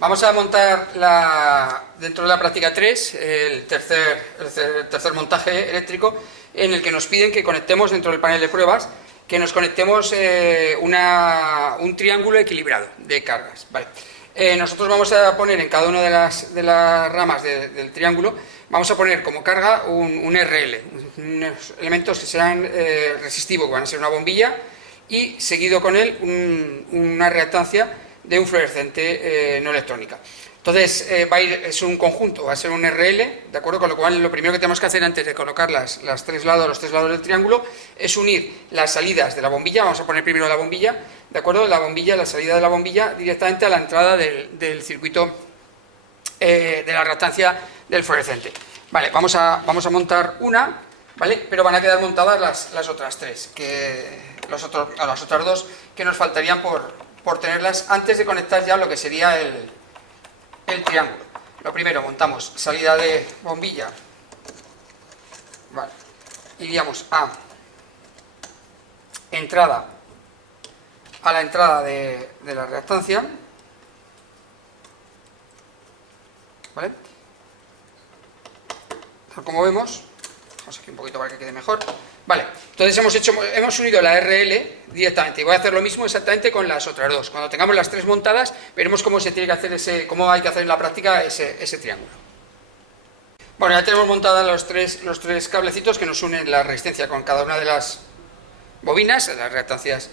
Vamos a montar dentro de la práctica 3 el tercer montaje eléctrico, en el que nos piden que conectemos dentro del panel de pruebas, que nos conectemos un triángulo equilibrado de cargas. Vale. Nosotros vamos a poner en cada una de las ramas del triángulo, vamos a poner como carga un RL, unos elementos que serán resistivos, que van a ser una bombilla, y seguido con él una reactancia de un fluorescente no electrónica. Entonces es un conjunto, va a ser un RL, ¿de acuerdo? Con lo cual lo primero que tenemos que hacer antes de colocar los tres lados del triángulo es unir las salidas de la bombilla. Vamos a poner primero la bombilla, ¿de acuerdo? La salida de la bombilla directamente a la entrada del circuito de la reactancia del fluorescente. Vale, vamos a montar una, ¿vale? Pero van a quedar montadas las otras tres, las otras dos que nos faltarían por tenerlas antes de conectar ya lo que sería el triángulo. Lo primero, montamos salida de bombilla, vale, iríamos a la entrada de la reactancia, ¿vale? Tal como vemos, vamos aquí un poquito para que quede mejor. Vale, entonces hemos unido la RL directamente, y voy a hacer lo mismo exactamente con las otras dos. Cuando tengamos las tres montadas, veremos cómo se tiene que hacer cómo hay que hacer en la práctica ese triángulo. Bueno, ya tenemos montadas los tres cablecitos que nos unen la resistencia con cada una de las bobinas, las reactancias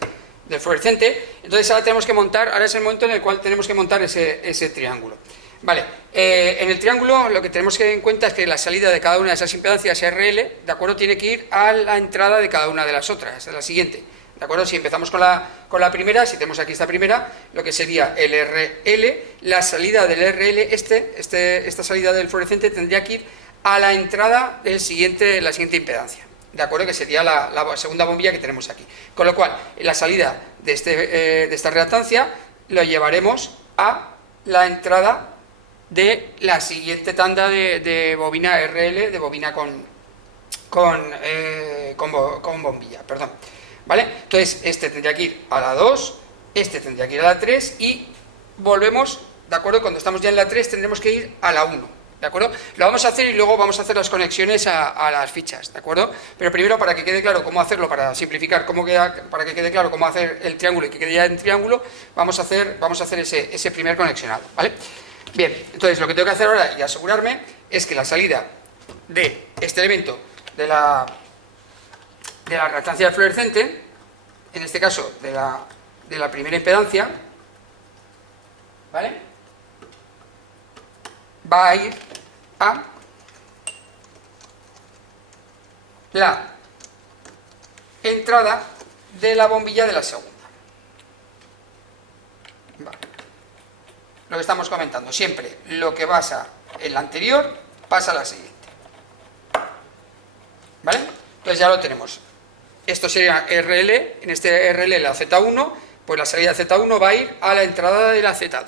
del fluorescente. Entonces ahora es el momento en el cual tenemos que montar ese triángulo. Vale, en el triángulo lo que tenemos que tener en cuenta es que la salida de cada una de esas impedancias RL, ¿de acuerdo?, tiene que ir a la entrada de cada una de las otras, a la siguiente, ¿de acuerdo? Si empezamos con la primera, si tenemos aquí esta primera, lo que sería el RL, la salida del RL, esta salida del fluorescente tendría que ir a la entrada la siguiente impedancia, ¿de acuerdo?, que sería la segunda bombilla que tenemos aquí. Con lo cual, la salida de esta reactancia lo llevaremos a la entrada de la siguiente tanda de bobina RL, de bobina con bombilla, perdón. ¿Vale? Entonces este tendría que ir a la 2, este tendría que ir a la 3 y volvemos, ¿de acuerdo? Cuando estamos ya en la 3 tendremos que ir a la 1, ¿de acuerdo? Lo vamos a hacer y luego vamos a hacer las conexiones a las fichas, ¿de acuerdo? Pero primero, para que quede claro cómo hacerlo, para simplificar para que quede claro cómo hacer el triángulo y que quede ya en triángulo, vamos a hacer ese primer conexionado, ¿vale? Bien, entonces lo que tengo que hacer ahora y asegurarme es que la salida de este elemento de la reactancia del fluorescente, en este caso de la primera impedancia, ¿vale?, va a ir a la entrada de la bombilla de la segunda. Vale. Lo que estamos comentando, siempre lo que pasa en la anterior pasa a la siguiente, ¿vale? Entonces ya lo tenemos. Esto sería RL, en este RL la Z1, pues la salida de Z1 va a ir a la entrada de la Z2,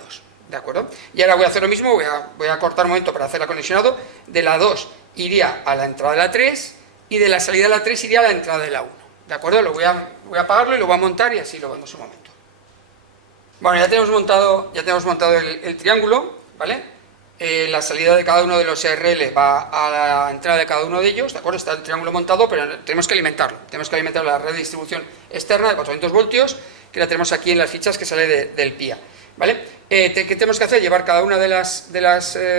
¿de acuerdo? Y ahora voy a hacer lo mismo, voy a cortar un momento para hacer la conexionado. De la 2 iría a la entrada de la 3 y de la salida de la 3 iría a la entrada de la 1, ¿de acuerdo? Voy a apagarlo y lo voy a montar y así lo vemos un momento. Bueno, ya tenemos montado el triángulo, ¿vale? La salida de cada uno de los RL va a la entrada de cada uno de ellos, ¿de acuerdo? Está el triángulo montado, pero tenemos que alimentarlo. Tenemos que alimentar la red de distribución externa de 400 voltios, que la tenemos aquí en las fichas que sale del PIA, ¿vale? ¿Qué tenemos que hacer? Llevar cada una de las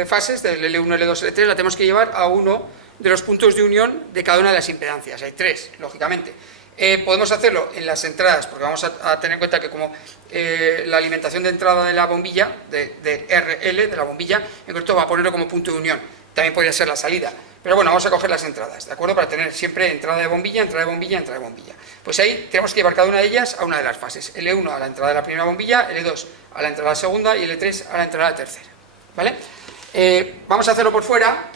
fases, del L1, L2, L3, la tenemos que llevar a uno de los puntos de unión de cada una de las impedancias. Hay tres, lógicamente. Podemos hacerlo en las entradas, porque vamos a tener en cuenta que como la alimentación de entrada de la bombilla, de RL, de la bombilla, en concreto va a ponerlo como punto de unión. También podría ser la salida. Pero bueno, vamos a coger las entradas, ¿de acuerdo? Para tener siempre entrada de bombilla, entrada de bombilla, entrada de bombilla. Pues ahí tenemos que llevar cada una de ellas a una de las fases. L1 a la entrada de la primera bombilla, L2 a la entrada de la segunda y L3 a la entrada de la tercera, ¿vale? Vamos a hacerlo por fuera,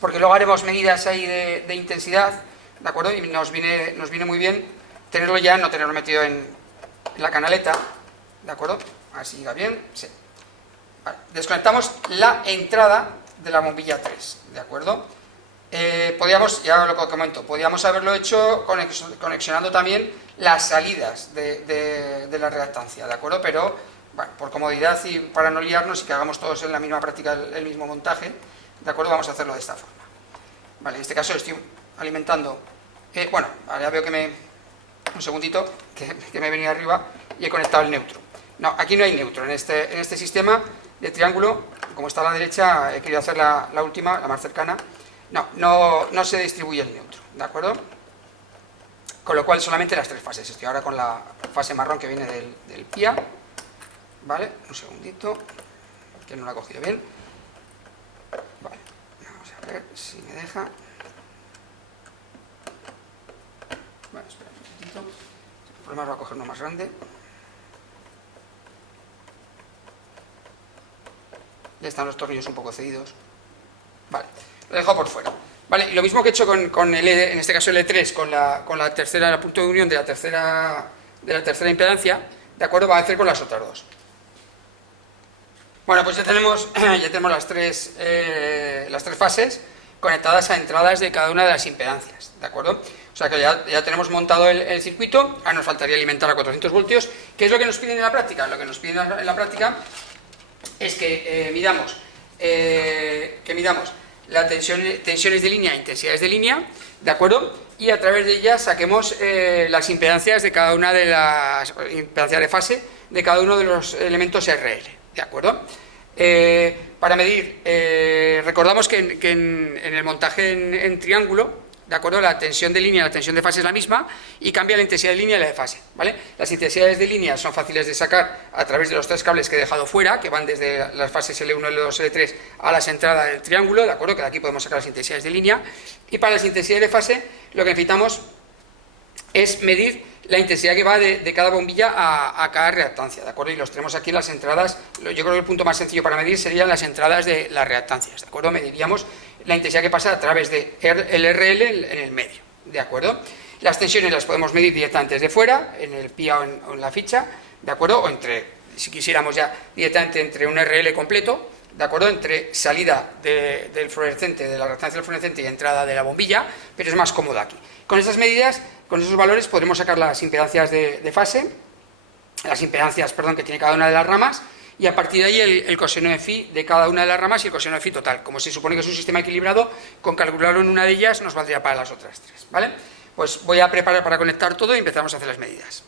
porque luego haremos medidas ahí de intensidad, ¿de acuerdo? Y nos viene muy bien tenerlo ya, no tenerlo metido en la canaleta, ¿de acuerdo? Así va bien, sí. Vale. Desconectamos la entrada de la bombilla 3, ¿de acuerdo? Podríamos, ya lo comento, podríamos haberlo hecho conexionando también las salidas de la reactancia, ¿de acuerdo? Pero bueno, por comodidad y para no liarnos y que hagamos todos en la misma práctica el mismo montaje, ¿de acuerdo? Vamos a hacerlo de esta forma. Vale, en este caso estoy alimentando, bueno, ahora veo que un segundito, que me he venido arriba y he conectado el neutro. No, aquí no hay neutro, en este sistema de triángulo, como está a la derecha, he querido hacer la última, la más cercana, no se distribuye el neutro, ¿de acuerdo? Con lo cual solamente las tres fases. Estoy ahora con la fase marrón que viene del PIA, ¿vale? Un segundito, que no lo ha cogido bien. Vale, vamos a ver si me deja. Bueno, espera un momentito. El problema va a coger uno más grande. Ya están los tornillos un poco cedidos. Vale, lo dejo por fuera. Vale, y lo mismo que he hecho con el en este caso el E3, con la tercera, el punto de unión de la tercera impedancia, ¿de acuerdo? Va a hacer con las otras dos. Bueno, pues ya tenemos las tres fases conectadas a entradas de cada una de las impedancias, ¿de acuerdo? O sea que ya tenemos montado el circuito, ahora nos faltaría alimentar a 400 voltios. ¿Qué es lo que nos piden en la práctica? Lo que nos piden en la práctica es que midamos las tensiones de línea e intensidades de línea, ¿de acuerdo? Y a través de ellas saquemos las impedancias de cada una de las impedancias de fase de cada uno de los elementos RL, ¿de acuerdo? Para medir, recordamos que en el montaje en triángulo, ¿de acuerdo? La tensión de línea y la tensión de fase es la misma y cambia la intensidad de línea y la de fase, ¿vale? Las intensidades de línea son fáciles de sacar a través de los tres cables que he dejado fuera, que van desde las fases L1, L2, L3 a las entradas del triángulo, ¿de acuerdo? Que de aquí podemos sacar las intensidades de línea. Y para las intensidades de fase, lo que necesitamos es medir la intensidad que va de cada bombilla a cada reactancia, ¿de acuerdo? Y los tenemos aquí en las entradas. Yo creo que el punto más sencillo para medir serían las entradas de las reactancias, ¿de acuerdo? Mediríamos la intensidad que pasa a través del RL en el medio, ¿de acuerdo? Las tensiones las podemos medir directamente desde fuera, en el PIA o en la ficha, ¿de acuerdo? O si quisiéramos ya directamente entre un RL completo, ¿de acuerdo? Entre salida del fluorescente, de la reactancia del fluorescente y entrada de la bombilla, pero es más cómodo aquí. Con estas medidas, con esos valores, podremos sacar las impedancias de fase, las impedancias, perdón, que tiene cada una de las ramas, y a partir de ahí el coseno de phi de cada una de las ramas y el coseno de phi total. Como se supone que es un sistema equilibrado, con calcularlo en una de ellas nos valdría para las otras tres, ¿vale? Pues voy a preparar para conectar todo y empezamos a hacer las medidas.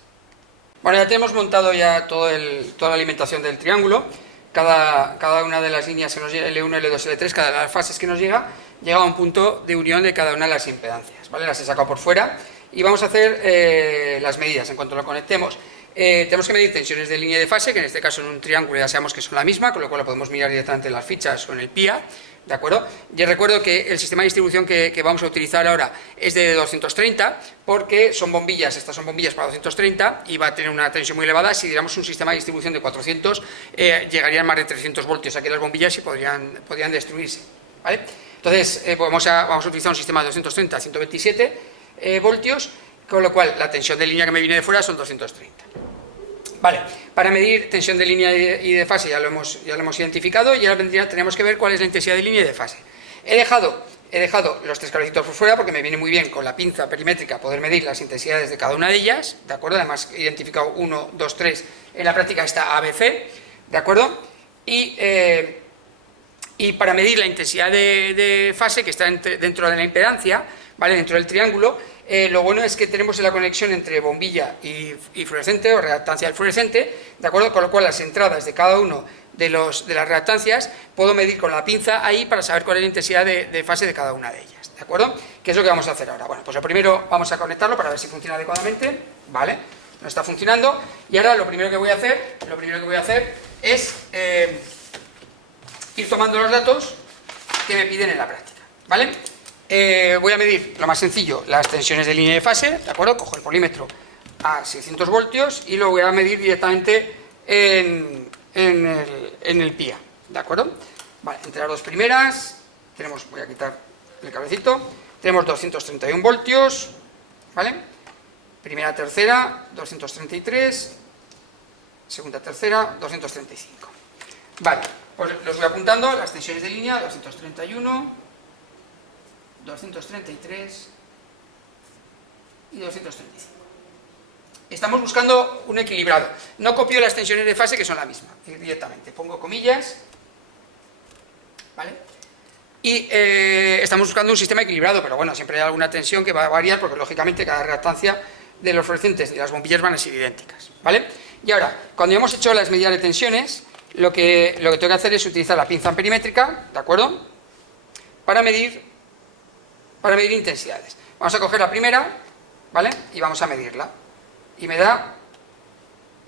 Bueno, ya tenemos montado ya toda la alimentación del triángulo. Cada una de las líneas que nos llega, L1, L2, L3, cada una de las fases que nos llega a un punto de unión de cada una de las impedancias, ¿vale? Las he sacado por fuera y vamos a hacer las medidas. En cuanto lo conectemos, tenemos que medir tensiones de línea y de fase, que en este caso en un triángulo ya sabemos que son la misma, con lo cual lo podemos mirar directamente en las fichas o en el PIA, ¿de acuerdo? Yo recuerdo que el sistema de distribución que vamos a utilizar ahora es de 230, porque son bombillas, estas son bombillas para 230 y va a tener una tensión muy elevada. Si diéramos un sistema de distribución de 400, llegarían más de 300 voltios aquí las bombillas y podrían destruirse, ¿vale? Entonces, vamos a utilizar un sistema de 230 a 127 voltios, con lo cual la tensión de línea que me viene de fuera son 230. Vale, para medir tensión de línea y de fase ya lo hemos identificado y ahora tenemos que ver cuál es la intensidad de línea y de fase. He dejado los tres cablecitos por fuera porque me viene muy bien con la pinza perimétrica poder medir las intensidades de cada una de ellas, ¿de acuerdo? Además he identificado 1, 2, 3, en la práctica está ABC, ¿de acuerdo? Y para medir la intensidad de fase que está dentro de la impedancia, ¿vale? Dentro del triángulo, lo bueno es que tenemos la conexión entre bombilla y fluorescente o reactancia del fluorescente, ¿de acuerdo? Con lo cual las entradas de cada uno de las reactancias puedo medir con la pinza ahí para saber cuál es la intensidad de fase de cada una de ellas, ¿de acuerdo? ¿Qué es lo que vamos a hacer ahora? Bueno, pues lo primero vamos a conectarlo para ver si funciona adecuadamente, ¿vale? No está funcionando y ahora lo primero que voy a hacer es ir tomando los datos que me piden en la práctica, ¿vale? Voy a medir, lo más sencillo, las tensiones de línea de fase, ¿de acuerdo? Cojo el polímetro a 600 voltios y lo voy a medir directamente en el PIA, ¿de acuerdo? Vale, entre las dos primeras voy a quitar el cablecito, tenemos 231 voltios, ¿vale? Primera, tercera, 233, segunda, tercera, 235. Vale, pues los voy apuntando, las tensiones de línea, 231, 233 y 235. estamos buscando un equilibrado. No copio las tensiones de fase, que son la misma, directamente. Pongo comillas, ¿vale? Y estamos buscando un sistema equilibrado, pero bueno, siempre hay alguna tensión que va a variar, porque lógicamente cada reactancia de los fluorescentes y las bombillas van a ser idénticas, ¿vale? Y ahora, cuando ya hemos hecho las medidas de tensiones, lo que tengo que hacer es utilizar la pinza amperimétrica, ¿de acuerdo?, para medir intensidades. Vamos a coger la primera, ¿vale?, y vamos a medirla. Y me da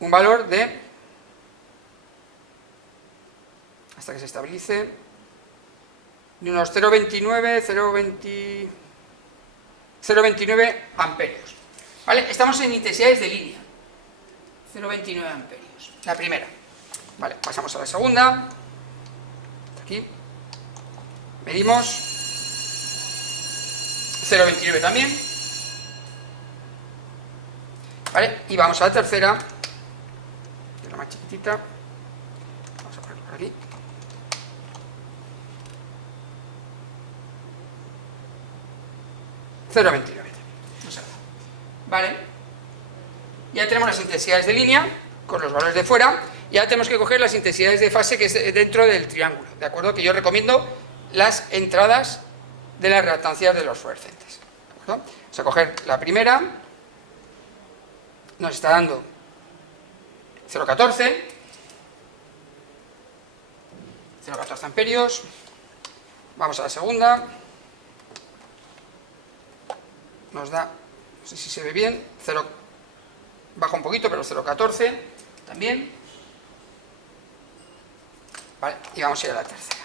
un valor de, hasta que se estabilice, de unos 0,29 amperios. ¿Vale? Estamos en intensidades de línea. 0,29 amperios. La primera. Vale, pasamos a la segunda. Aquí. Medimos. 0,29 también. Vale, y vamos a la tercera. Que es la más chiquitita. Vamos a ponerlo por aquí. No sé. Vale. Ya tenemos las intensidades de línea con los valores de fuera. Y ahora tenemos que coger las intensidades de fase que es dentro del triángulo. ¿De acuerdo? Que yo recomiendo las entradas de las reactancias de los fluorescentes. ¿De acuerdo? Vamos a coger la primera. Nos está dando 0,14. 0,14 amperios. Vamos a la segunda. Nos da, no sé si se ve bien, 0, baja un poquito, pero 0,14 también. Vale, y vamos a ir a la tercera.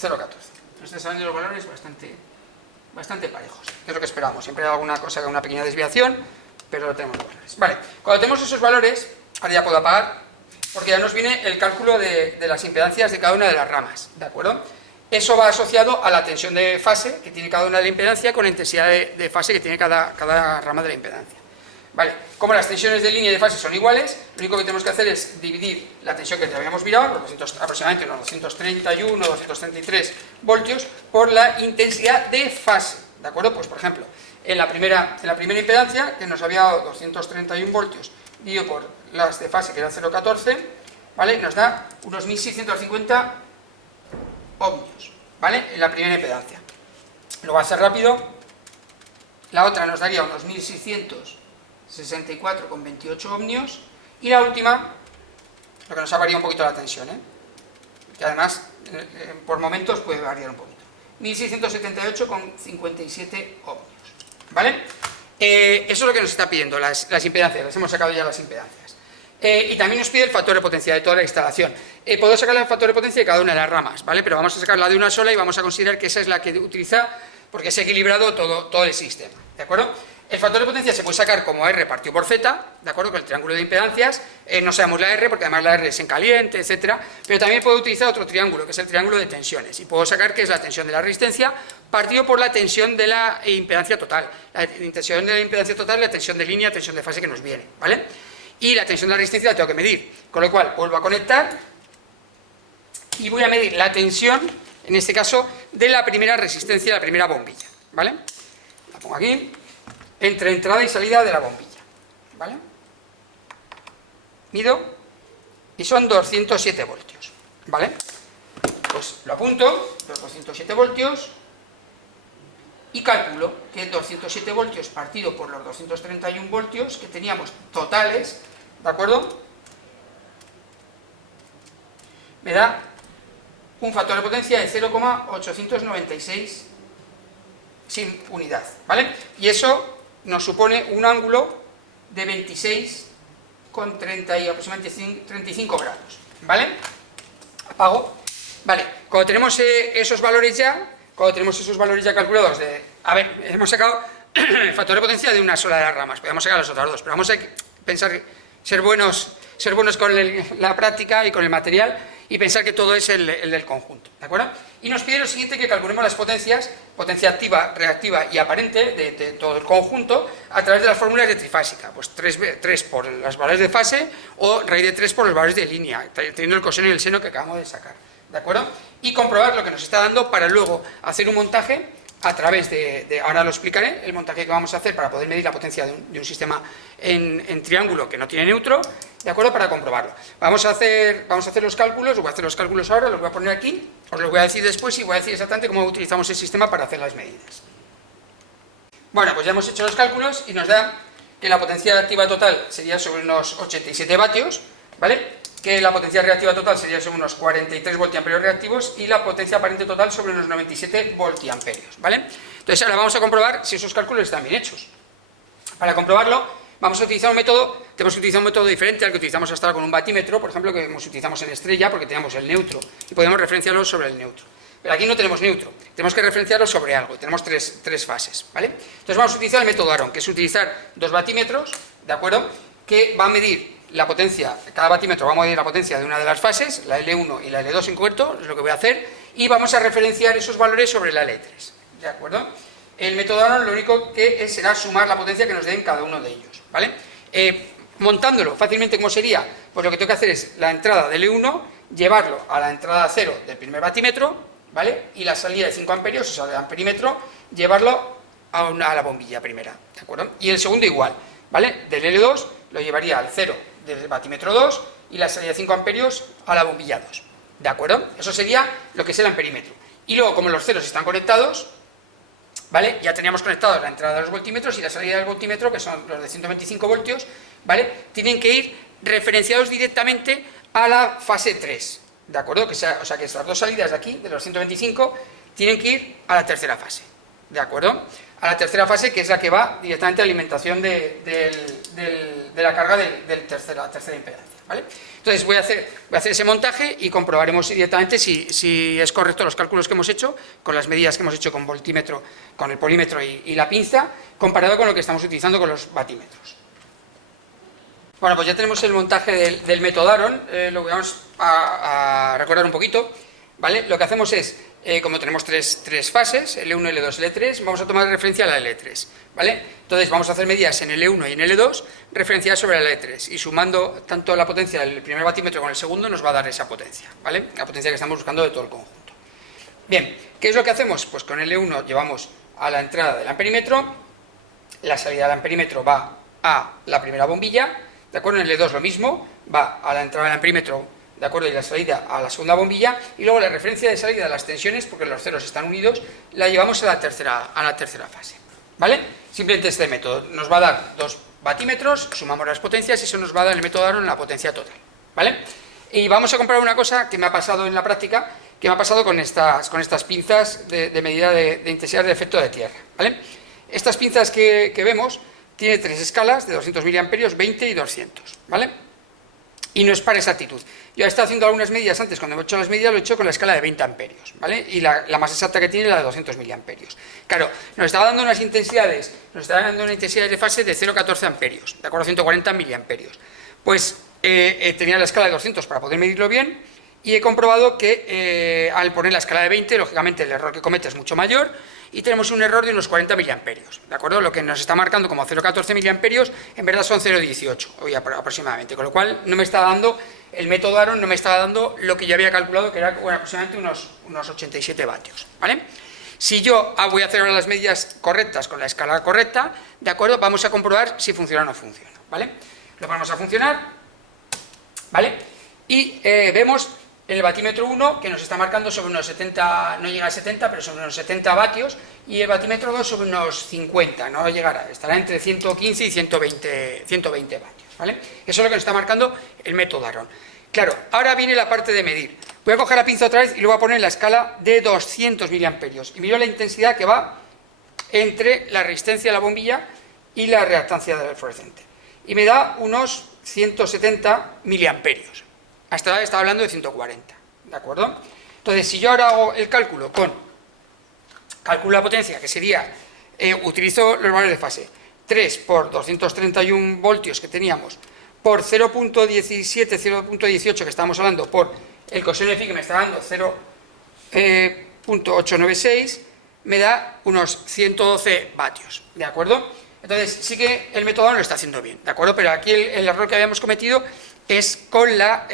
0,14. Ustedes saben de los valores bastante parejos, que es lo que esperamos. Siempre hay alguna cosa, una pequeña desviación, pero lo tenemos los valores. Vale, cuando tenemos esos valores, ahora ya puedo apagar, porque ya nos viene el cálculo de las impedancias de cada una de las ramas, ¿de acuerdo? Eso va asociado a la tensión de fase que tiene cada una de la impedancia con la intensidad de fase que tiene cada rama de la impedancia. Vale, como las tensiones de línea y de fase son iguales, lo único que tenemos que hacer es dividir la tensión que ya habíamos mirado, aproximadamente unos 231, 233 voltios, por la intensidad de fase, ¿de acuerdo? Pues por ejemplo, en la primera impedancia, que nos había dado 231 voltios, dividido por las de fase, que era 0,14, ¿vale? Nos da unos 1650 ohmios, ¿vale? En la primera impedancia. Lo va a hacer rápido. La otra nos daría unos 1664,28 ohmios. Y la última, lo que nos ha variado un poquito la tensión, que además por momentos puede variar un poquito. 1678,57 ohmios, ¿vale? Eso es lo que nos está pidiendo, las impedancias. Las hemos sacado ya las impedancias. Y también nos pide el factor de potencia de toda la instalación. Puedo sacar el factor de potencia de cada una de las ramas, ¿vale? Pero vamos a sacar la de una sola y vamos a considerar que esa es la que utiliza porque es equilibrado todo el sistema, ¿de acuerdo? El factor de potencia se puede sacar como R partido por Z, ¿de acuerdo? Con el triángulo de impedancias. No sabemos la R porque además la R es en caliente, etcétera. Pero también puedo utilizar otro triángulo, que es el triángulo de tensiones. Y puedo sacar que es la tensión de la resistencia partido por la tensión de la impedancia total. La tensión de la impedancia total es la tensión de línea, tensión de fase que nos viene, ¿vale? Y la tensión de la resistencia la tengo que medir, con lo cual vuelvo a conectar y voy a medir la tensión, en este caso, de la primera resistencia, la primera bombilla, ¿vale? La pongo aquí, entre entrada y salida de la bombilla, ¿vale? Mido y son 207 voltios, ¿vale? Pues lo apunto, los 207 voltios, y calculo que 207 voltios partido por los 231 voltios que teníamos totales, ¿de acuerdo? Me da un factor de potencia de 0,896 sin unidad, ¿vale? Y eso nos supone un ángulo de 26,30 y aproximadamente 35 grados, ¿vale? Apago. Vale, cuando tenemos esos valores ya calculados a ver, hemos sacado el factor de potencia de una sola de las ramas, podemos sacar las otras dos, pero vamos a pensar, ser buenos con la práctica y con el material y pensar que todo es el del conjunto, ¿de acuerdo? Y nos pide lo siguiente, que calculemos las potencias, potencia activa, reactiva y aparente de todo el conjunto a través de las fórmulas de trifásica, pues 3 por los valores de fase o raíz de 3 por los valores de línea, teniendo el coseno y el seno que acabamos de sacar, ¿de acuerdo? Y comprobar lo que nos está dando para luego hacer un montaje a través ahora lo explicaré, el montaje que vamos a hacer para poder medir la potencia de un sistema en triángulo que no tiene neutro, ¿de acuerdo? Para comprobarlo. Vamos a hacer los cálculos, voy a hacer los cálculos ahora, los voy a poner aquí, os los voy a decir después y voy a decir exactamente cómo utilizamos el sistema para hacer las medidas. Bueno, pues ya hemos hecho los cálculos y nos da que la potencia activa total sería sobre unos 87 vatios, ¿vale? Que la potencia reactiva total sería sobre unos 43 voltiamperios reactivos y la potencia aparente total sobre unos 97 voltiamperios, ¿vale? Entonces ahora vamos a comprobar si esos cálculos están bien hechos. Para comprobarlo vamos a utilizar un método, tenemos que utilizar un método diferente al que utilizamos hasta ahora con un batímetro, por ejemplo, que utilizamos en Estrella porque teníamos el neutro y podemos referenciarlo sobre el neutro. Pero aquí no tenemos neutro, tenemos que referenciarlo sobre algo, tenemos tres fases, ¿vale? Entonces vamos a utilizar el método Aaron, que es utilizar dos batímetros, ¿de acuerdo? Que va a medir la potencia, cada batímetro va a medir la potencia de una de las fases, la L1 y la L2 en concreto, es lo que voy a hacer, y vamos a referenciar esos valores sobre la L3, ¿de acuerdo? El método Aaron lo único que será sumar la potencia que nos den cada uno de ellos, ¿vale? Montándolo fácilmente, ¿cómo sería? Pues lo que tengo que hacer es la entrada de L1, llevarlo a la entrada 0 del primer batímetro, ¿vale? Y la salida de 5 amperios, o sea, del amperímetro, llevarlo a la bombilla primera, ¿de acuerdo? Y el segundo igual, ¿vale? Del L2 lo llevaría al 0 del batímetro 2 y la salida de 5 amperios a la bombilla 2, ¿de acuerdo? Eso sería lo que es el amperímetro. Y luego, como los ceros están conectados, ¿vale? Ya teníamos conectados la entrada de los voltímetros y la salida del voltímetro, que son los de 125 voltios, ¿vale? Tienen que ir referenciados directamente a la fase 3, ¿de acuerdo? O sea, que estas dos salidas de aquí, de los 125, tienen que ir a la tercera fase, ¿de acuerdo? A la tercera fase, que es la que va directamente a alimentación de la carga de la tercera impedancia, ¿vale? Entonces voy a hacer ese montaje y comprobaremos directamente si es correcto los cálculos que hemos hecho, con las medidas que hemos hecho con voltímetro, con el polímetro y la pinza, comparado con lo que estamos utilizando con los batímetros. Bueno, pues ya tenemos el montaje del método Aaron, lo vamos a recordar un poquito, ¿vale? Lo que hacemos es, como tenemos tres fases, L1, L2, L3, vamos a tomar referencia a la L3, ¿vale? Entonces vamos a hacer medidas en L1 y en L2 referenciadas sobre la L3 y sumando tanto la potencia del primer batímetro con el segundo nos va a dar esa potencia, ¿vale? La potencia que estamos buscando de todo el conjunto. Bien, ¿qué es lo que hacemos? Pues con L1 llevamos a la entrada del amperímetro, la salida del amperímetro va a la primera bombilla, ¿de acuerdo? En L2 lo mismo, va a la entrada del amperímetro, ¿de acuerdo? Y la salida a la segunda bombilla, y luego la referencia de salida de las tensiones, porque los ceros están unidos, la llevamos a la tercera fase, ¿vale? Simplemente este método nos va a dar dos batímetros, sumamos las potencias y eso nos va a dar el método Aaron la potencia total, ¿vale? Y vamos a comprobar una cosa que me ha pasado en la práctica, que me ha pasado con estas pinzas de medida de intensidad de efecto de tierra, ¿vale? Estas pinzas que vemos tiene tres escalas de 200 miliamperios, 20 y 200, ¿vale? Y no es para exactitud. Yo he estado haciendo algunas medidas antes, cuando he hecho las medidas lo he hecho con la escala de 20 amperios, ¿vale? Y la más exacta que tiene es la de 200 miliamperios. Claro, nos estaba dando unas intensidades, de fase de 0,14 amperios, de acuerdo a 140 miliamperios. Pues tenía la escala de 200 para poder medirlo bien y he comprobado que al poner la escala de 20, lógicamente el error que comete es mucho mayor y tenemos un error de unos 40 miliamperios, ¿de acuerdo? Lo que nos está marcando como 0,14 miliamperios en verdad son 0,18 hoy aproximadamente, con lo cual no me está dando, el método Aaron no me está dando lo que yo había calculado que era aproximadamente unos 87 vatios, ¿vale? Si yo voy a hacer ahora las medidas correctas con la escala correcta, ¿de acuerdo? Vamos a comprobar si funciona o no funciona, ¿vale? Lo ponemos a funcionar, ¿vale? Y vemos en el batímetro 1 que nos está marcando sobre unos 70, no llega a 70, pero sobre unos 70 vatios, y el batímetro 2 sobre unos 50, no llegará, estará entre 115 y 120 vatios, ¿vale? Eso es lo que nos está marcando el método Aaron. Claro, ahora viene la parte de medir. Voy a coger la pinza otra vez y lo voy a poner en la escala de 200 miliamperios, y miro la intensidad que va entre la resistencia de la bombilla y la reactancia del fluorescente. Y me da unos 170 miliamperios. Hasta ahora estaba hablando de 140, ¿de acuerdo? Entonces, si yo ahora hago el cálculo calculo la potencia, que sería, utilizo los valores de fase, 3 por 231 voltios que teníamos, por 0,17, 0,18 que estábamos hablando, por el coseno de phi que me está dando 0,896, me da unos 112 vatios, ¿de acuerdo? Entonces, sí que el método no lo está haciendo bien, ¿de acuerdo? Pero aquí el error que habíamos cometido es con la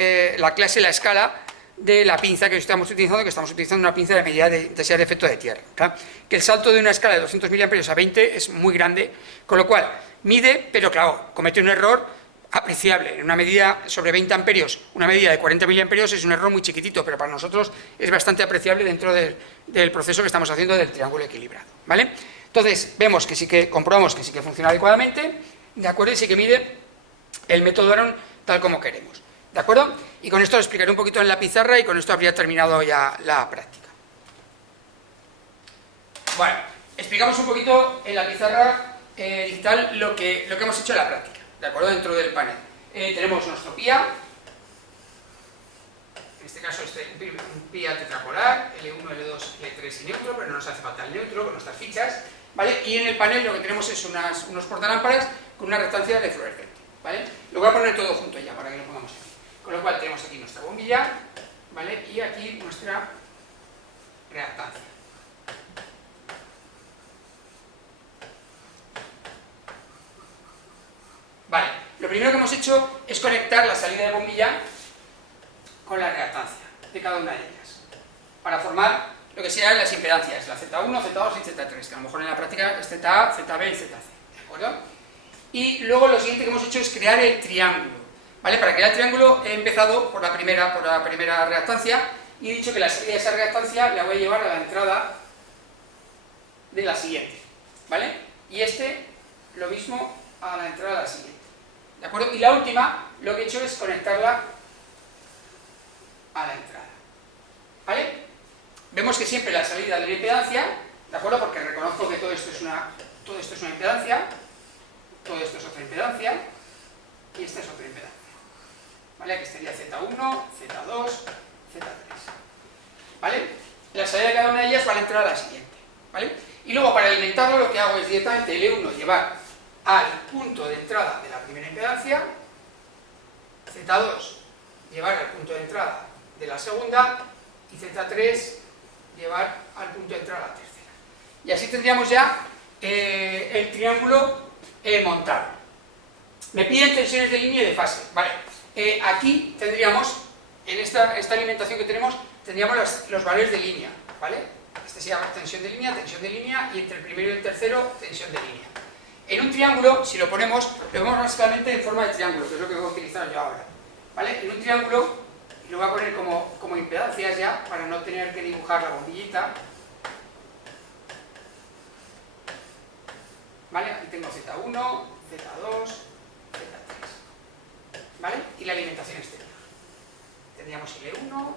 clase, la escala de la pinza que estamos utilizando una pinza de medida de intensidad de efecto de tierra. ¿Claro? Que el salto de una escala de 200 mA a 20 es muy grande, con lo cual mide, pero claro, comete un error apreciable. En una medida sobre 20 amperios, una medida de 40 miliamperios es un error muy chiquitito, pero para nosotros es bastante apreciable dentro del proceso que estamos haciendo del triángulo equilibrado, ¿vale? Entonces, vemos que sí que, comprobamos que sí que funciona adecuadamente, ¿de acuerdo? Y sí que mide el método Aaron tal como queremos, ¿de acuerdo? Y con esto lo explicaré un poquito en la pizarra y con esto habría terminado ya la práctica. Bueno, explicamos un poquito en la pizarra digital lo que hemos hecho en la práctica, ¿de acuerdo? Dentro del panel. Tenemos nuestro PIA, en este caso un PIA tetrapolar, L1, L2, L3 y neutro, pero no nos hace falta el neutro con nuestras fichas, ¿vale? Y en el panel lo que tenemos es unos portalámparas con una reactancia de fluorescente, ¿vale? Lo voy a poner todo junto ya para que lo pongamos aquí. Con lo cual tenemos aquí nuestra bombilla, ¿vale? Y aquí nuestra reactancia. Vale, lo primero que hemos hecho es conectar la salida de bombilla con la reactancia de cada una de ellas, para formar lo que sean las impedancias, la Z1, Z2 y Z3, que a lo mejor en la práctica es ZA, ZB y ZC, ¿de acuerdo? Y luego lo siguiente que hemos hecho es crear el triángulo, ¿vale? Para crear el triángulo he empezado por la primera reactancia y he dicho que la salida de esa reactancia la voy a llevar a la entrada de la siguiente, ¿vale? Y lo mismo a la entrada de la siguiente, ¿de acuerdo? Y la última, lo que he hecho es conectarla a la entrada, ¿vale? Vemos que siempre la salida de la impedancia, ¿de acuerdo? Porque reconozco que todo esto es una impedancia, todo esto es otra impedancia, y esta es otra impedancia, ¿vale? Aquí estaría Z1, Z2, Z3, ¿vale? La salida de cada una de ellas va a la entrada a la siguiente, ¿vale? Y luego para alimentarlo lo que hago es directamente L1 llevar al punto de entrada de la primera impedancia, Z2 llevar al punto de entrada de la segunda y Z3 llevar al punto de entrada a la tercera. Y así tendríamos ya el triángulo montado. Me piden tensiones de línea y de fase, ¿vale? Aquí tendríamos, en esta alimentación que tenemos, tendríamos los valores de línea, ¿vale? Este se llama tensión de línea y entre el primero y el tercero, tensión de línea. En un triángulo, si lo ponemos básicamente en forma de triángulo, que es lo que voy a utilizar yo ahora, ¿vale? En un triángulo, y lo voy a poner como impedancias ya, para no tener que dibujar la bombillita, ¿vale? Aquí tengo Z1, Z2, Z3, ¿vale? Y la alimentación exterior. Tendríamos L1,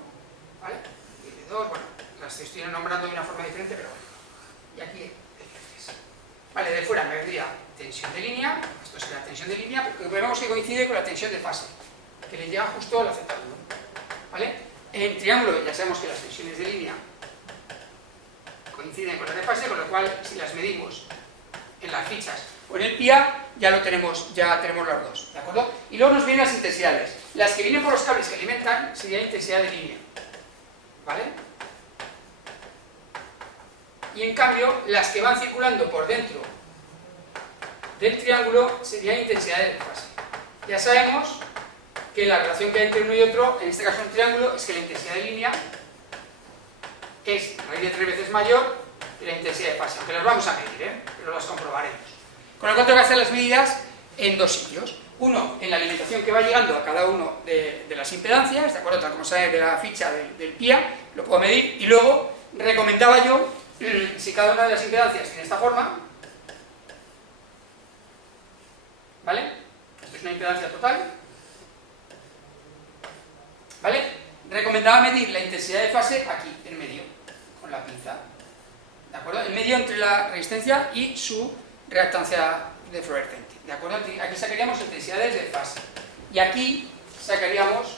¿vale? Y L2, bueno, las estoy nombrando de una forma diferente, pero bueno. Y aquí L3. Vale, de fuera me vendría tensión de línea, esto es la tensión de línea, pero vemos que coincide con la tensión de fase, que le llega justo a la Z1, ¿vale? En triángulo ya sabemos que las tensiones de línea coinciden con las de fase, con lo cual si las medimos en las fichas o en el PIA, ya tenemos las dos, ¿de acuerdo? Y luego nos vienen las intensidades. Las que vienen por los cables que alimentan sería intensidad de línea, ¿vale? Y en cambio, las que van circulando por dentro del triángulo serían intensidades de fase. Ya sabemos que la relación que hay entre uno y otro, en este caso un triángulo, es que la intensidad de línea es raíz de 3 veces mayor que la intensidad de fase, aunque las vamos a medir, pero las comprobaremos. Con lo cual tengo que hacer las medidas en dos sitios. Uno, en la alimentación que va llegando a cada uno de las impedancias, ¿de acuerdo? Tal como sale de la ficha del PIA, lo puedo medir, y luego recomendaba yo, si cada una de las impedancias tiene esta forma, ¿vale? Esto es una impedancia total, ¿vale? Recomendaba medir la intensidad de fase aquí, en medio, con la pinza, ¿de acuerdo? En medio entre la resistencia y su reactancia de fluorescente, ¿de acuerdo? Aquí sacaríamos intensidades de fase, y aquí sacaríamos,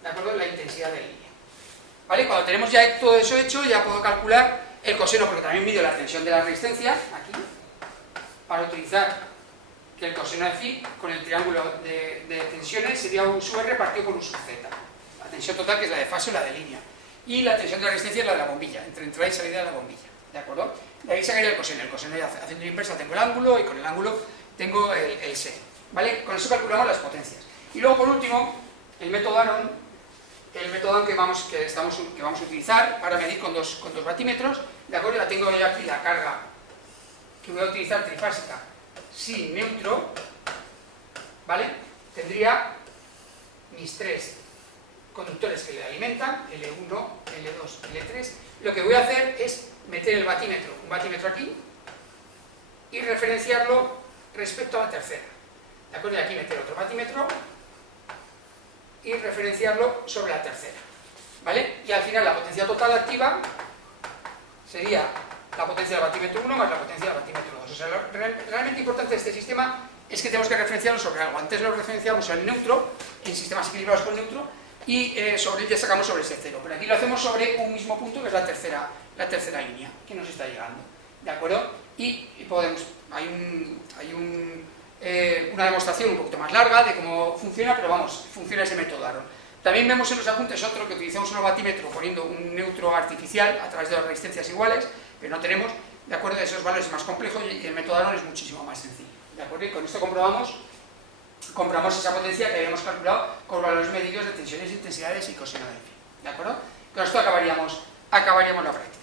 ¿de acuerdo?, la intensidad de línea, ¿vale? Cuando tenemos ya todo eso hecho, ya puedo calcular el coseno, porque también mido la tensión de la resistencia, aquí, para utilizar que el coseno de phi con el triángulo de tensiones sería U sub R partido por U sub Z. La tensión total, que es la de fase o la de línea. Y la tensión de la resistencia es la de la bombilla, entre entrada y salida de la bombilla, ¿de acuerdo? De ahí sacaría el coseno. El coseno ya haciendo la inversa tengo el ángulo, y con el ángulo tengo el seno, ¿vale? Con eso calculamos las potencias. Y luego, por último, el método Aaron el método que vamos a utilizar para medir con dos batímetros, ¿de acuerdo? Ya tengo yo aquí la carga que voy a utilizar trifásica sin neutro, ¿vale? Tendría mis tres conductores que le alimentan, L1, L2, L3. Lo que voy a hacer es meter el batímetro, un batímetro aquí, y referenciarlo respecto a la tercera. ¿De acuerdo? Y aquí meter otro batímetro y referenciarlo sobre la tercera. ¿Vale? Y al final la potencia total activa sería la potencia del batímetro 1 más la potencia del batímetro 2. O sea, lo realmente importante de este sistema es que tenemos que referenciarlo sobre algo. Antes lo referenciamos en neutro, en sistemas equilibrados con neutro, y sobre él ya sacamos sobre ese cero. Pero aquí lo hacemos sobre un mismo punto, que es la tercera línea que nos está llegando. ¿De acuerdo? Y podemos, hay una demostración un poquito más larga de cómo funciona, pero vamos, funciona ese método Aaron. También vemos en los apuntes otro que utilizamos un batímetro poniendo un neutro artificial a través de las resistencias iguales, pero no tenemos, ¿de acuerdo? Esos valores es más complejo y el método Aaron es muchísimo más sencillo. ¿De acuerdo? Y con esto comprobamos esa potencia que habíamos calculado con valores medidos de tensiones, intensidades y coseno del filo. ¿De acuerdo? Con esto acabaríamos la práctica.